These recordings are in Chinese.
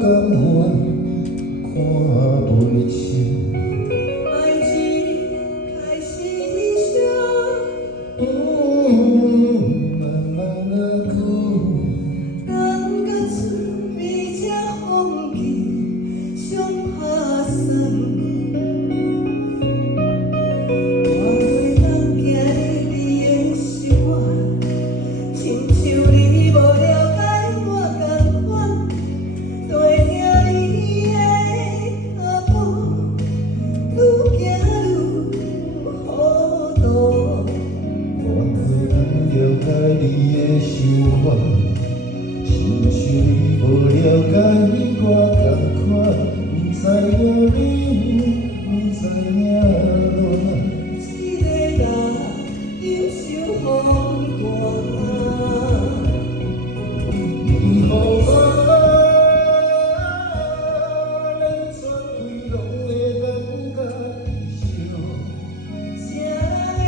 甘愿看袂清。爱情开始伤，慢慢的久，感觉滋味才放弃，上打算。我袂当行入你的心肝，亲像你无了解我同款，跟着你的脚步，愈行愈糊涂。我袂当了解你的想法，亲像你无了解我同款，不知影你，不知影我。一个人忧愁风寒，你予我连全开拢会感觉悲伤。谁会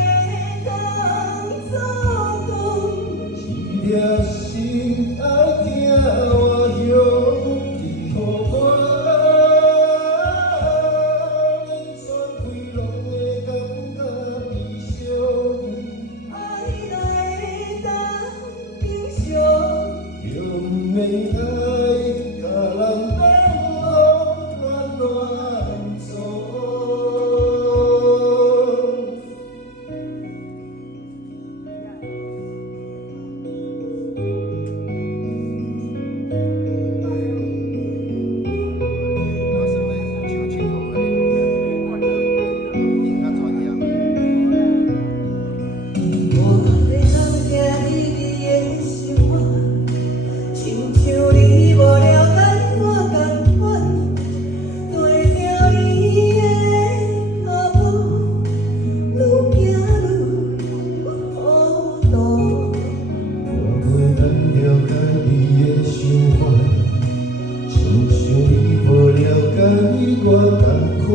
当作讲？一颗心爱听我响，你予我连全开拢会感觉悲伤。爱来会当平常，又不免爱，甲人等我乱乱做。我袂当行入你的心肝，亲像你无了解我同款，跟着你的脚步，愈行愈糊涂。我袂当了解你的想法，亲像你无了解我同款，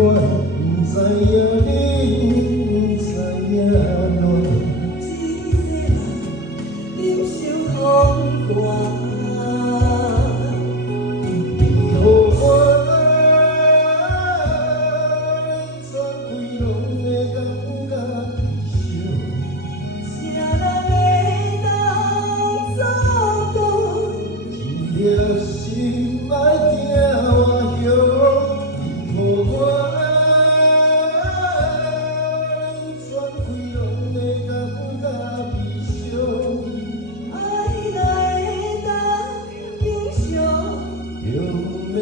不知影你，不知影我。一个人忧愁风寒，你予我连全开拢会感觉悲伤。谁人会当作讲？一颗心爱听我响，你予我连全开拢会感觉悲伤。爱来会当平常，又不免